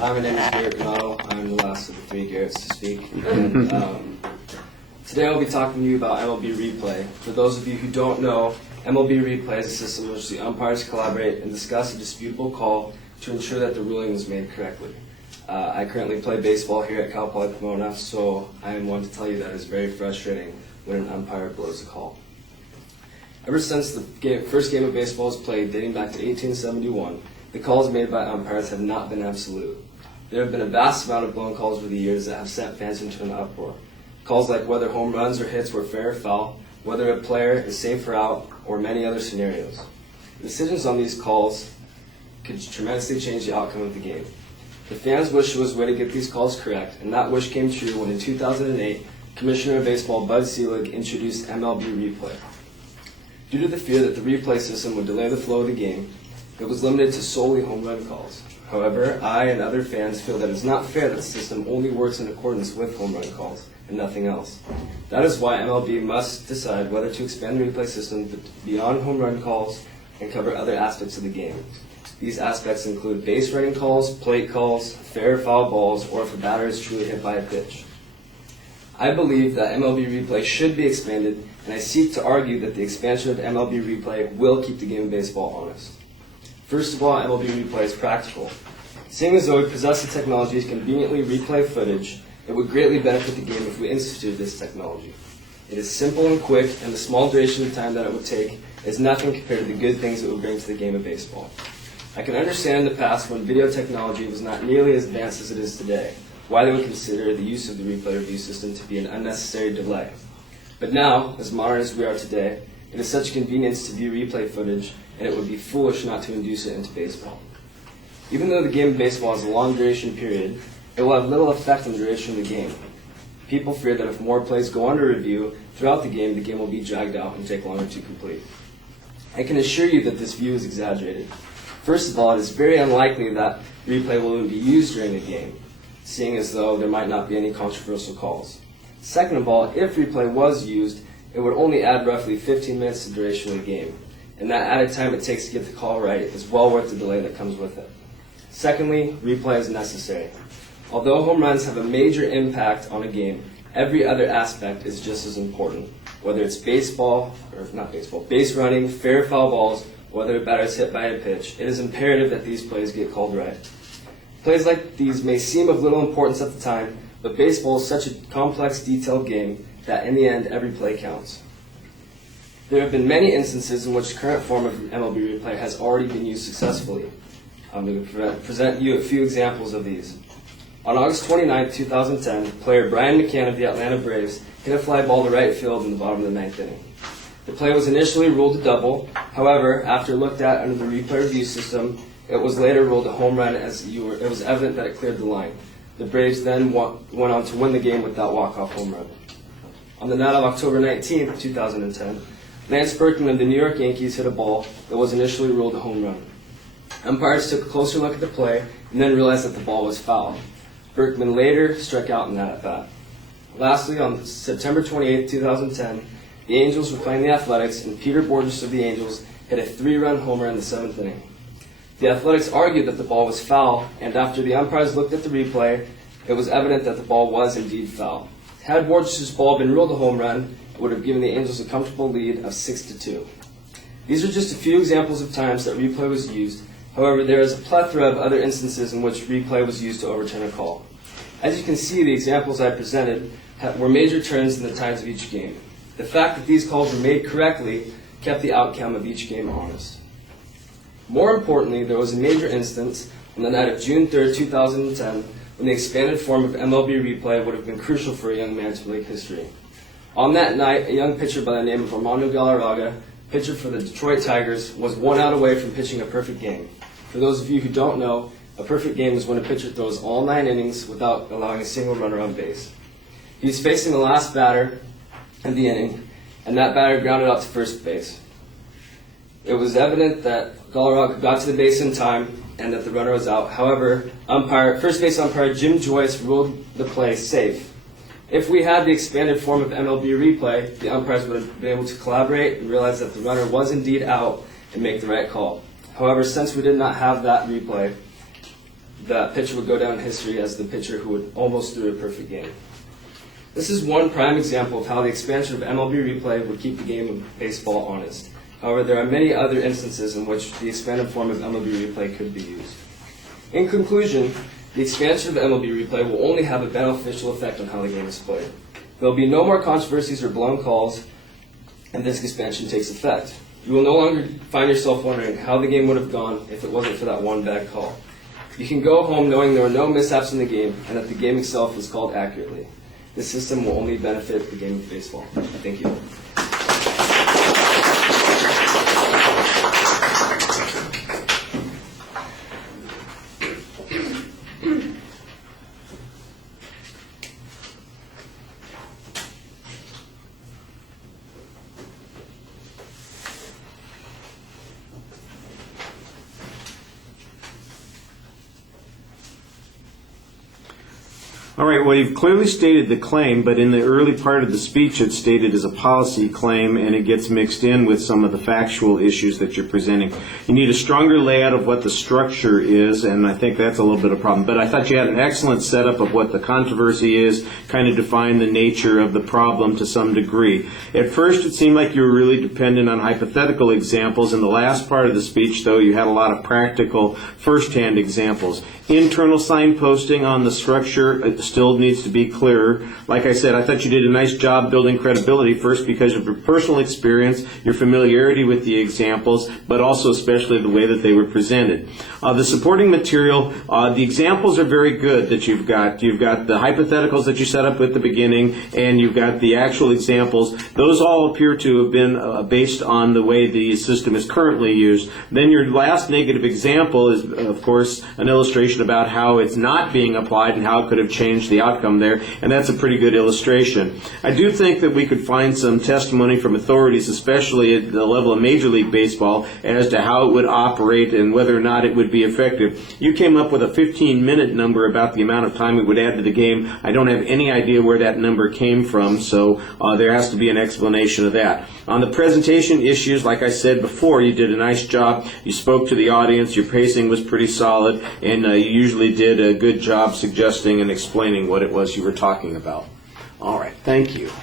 Hi, my name is Garrett. I'm the last of the three Garretts to speak. Today I'll be talking to you about MLB Replay. For those of you who don't know, MLB Replay is a system in which the umpires collaborate and discuss a disputable call to ensure that the ruling is made correctly. I currently play baseball here at Cal Poly Pomona, so I am one to tell you that it's very frustrating when an umpire blows a call. Ever since the first game of baseball was played, dating back to 1871, the calls made by umpires have not been absolute. There have been a vast amount of blown calls over the years that have sent fans into an uproar. Calls like whether home runs or hits were fair or foul, whether a player is safe or out, or many other scenarios. Decisions on these calls could tremendously change the outcome of the game. The fans wished there was a way to get these calls correct, and that wish came true when in 2008, Commissioner of Baseball Bud Selig introduced MLB Replay. Due to the fear that the replay system would delay the flow of the game, it was limited to solely home run calls. However, I and other fans feel that it's not fair that the system only works in accordance with home run calls and nothing else. That is why MLB must decide whether to expand the replay system beyond home run calls and cover other aspects of the game. These aspects include base running calls, plate calls, fair or foul balls, or if a batter is truly hit by a pitch. I believe that MLB Replay should be expanded, and I seek to argue that the expansion of MLB Replay will keep the game of baseball honest. First of all, MLB Replay is practical. Seeing as though we possess the technology to conveniently replay footage, it would greatly benefit the game if we instituted this technology. It is simple and quick, and the small duration of time that it would take is nothing compared to the good things it would bring to the game of baseball. I can understand in the past when video technology was not nearly as advanced as it is today, why they would consider the use of the replay review system to be an unnecessary delay. But now, as modern as we are today, it is such a convenience to view replay footage, and it would be foolish not to induce it into baseball. Even though the game of baseball has a long duration period, it will have little effect on the duration of the game. People fear that if more plays go under review throughout the game will be dragged out and take longer to complete. I can assure you that this view is exaggerated. First of all, it is very unlikely that replay will even be used during a game, seeing as though there might not be any controversial calls. Second of all, if replay was used, it would only add roughly 15 minutes to the duration of the game, and that added time it takes to get the call right is well worth the delay that comes with it. Secondly, replay is necessary. Although home runs have a major impact on a game, every other aspect is just as important. Whether it's base running, fair foul balls, whether a batter is hit by a pitch, it is imperative that these plays get called right. Plays like these may seem of little importance at the time, but baseball is such a complex, detailed game that in the end, every play counts. There have been many instances in which the current form of MLB Replay has already been used successfully. I'm going to present you a few examples of these. On August 29, 2010, player Brian McCann of the Atlanta Braves hit a fly ball to right field in the bottom of the ninth inning. The play was initially ruled a double. However, after looked at under the replay review system, it was later ruled a home run as it was evident that it cleared the line. The Braves then went on to win the game with that walk-off home run. On the night of October 19, 2010, Lance Berkman of the New York Yankees hit a ball that was initially ruled a home run. Umpires took a closer look at the play and then realized that the ball was foul. Berkman later struck out in that at-bat. Lastly, on September 28, 2010, the Angels were playing the Athletics, and Peter Borges of the Angels hit a 3-run homer in the 7th inning. The Athletics argued that the ball was foul, and after the umpires looked at the replay, it was evident that the ball was indeed foul. Had Borges' ball been ruled a home run, it would have given the Angels a comfortable lead of 6-2. These are just a few examples of times that replay was used. However, there is a plethora of other instances in which replay was used to overturn a call. As you can see, the examples I presented were major turns in the tides of each game. The fact that these calls were made correctly kept the outcome of each game honest. More importantly, there was a major instance on the night of June 3, 2010, when the expanded form of MLB Replay would have been crucial for a young man to make history. On that night, a young pitcher by the name of Armando Galarraga, pitcher for the Detroit Tigers, was 1 out away from pitching a perfect game. For those of you who don't know, a perfect game is when a pitcher throws all 9 innings without allowing a single runner on base. He was facing the last batter of the inning, and that batter grounded out to first base. It was evident that Galarraga got to the base in time and that the runner was out. However, first base umpire Jim Joyce ruled the play safe. If we had the expanded form of MLB Replay, the umpires would have been able to collaborate and realize that the runner was indeed out and make the right call. However, since we did not have that replay, that pitcher would go down in history as the pitcher who would almost threw a perfect game. This is one prime example of how the expansion of MLB replay would keep the game of baseball honest. However, there are many other instances in which the expanded form of MLB replay could be used. In conclusion, the expansion of MLB replay will only have a beneficial effect on how the game is played. There will be no more controversies or blown calls, and this expansion takes effect. You will no longer find yourself wondering how the game would have gone if it wasn't for that one bad call. You can go home knowing there were no mishaps in the game and that the game itself was called accurately. This system will only benefit the game of baseball. Thank you. All right, well, you've clearly stated the claim, but in the early part of the speech it's stated as a policy claim, and it gets mixed in with some of the factual issues that you're presenting. You need a stronger layout of what the structure is, and I think that's a little bit of a problem. But I thought you had an excellent setup of what the controversy is, kind of defined the nature of the problem to some degree. At first, it seemed like you were really dependent on hypothetical examples. In the last part of the speech, though, you had a lot of practical first-hand examples. Internal signposting on the structure still needs to be clearer. Like I said, I thought you did a nice job building credibility, first because of your personal experience, your familiarity with the examples, but also especially the way that they were presented. The supporting material, the examples are very good that you've got. You've got the hypotheticals that you set up at the beginning, and you've got the actual examples. Those all appear to have been based on the way the system is currently used. Then your last negative example is, of course, an illustration about how it's not being applied and how it could have changed the outcome there, and that's a pretty good illustration. I do think that we could find some testimony from authorities, especially at the level of Major League Baseball, as to how it would operate and whether or not it would be effective. You came up with a 15-minute number about the amount of time it would add to the game. I don't have any idea where that number came from, so there has to be an explanation of that. On the presentation issues, like I said before, you did a nice job. You spoke to the audience. Your pacing was pretty solid, and you usually did a good job suggesting and explaining what it was you were talking about. All right, thank you.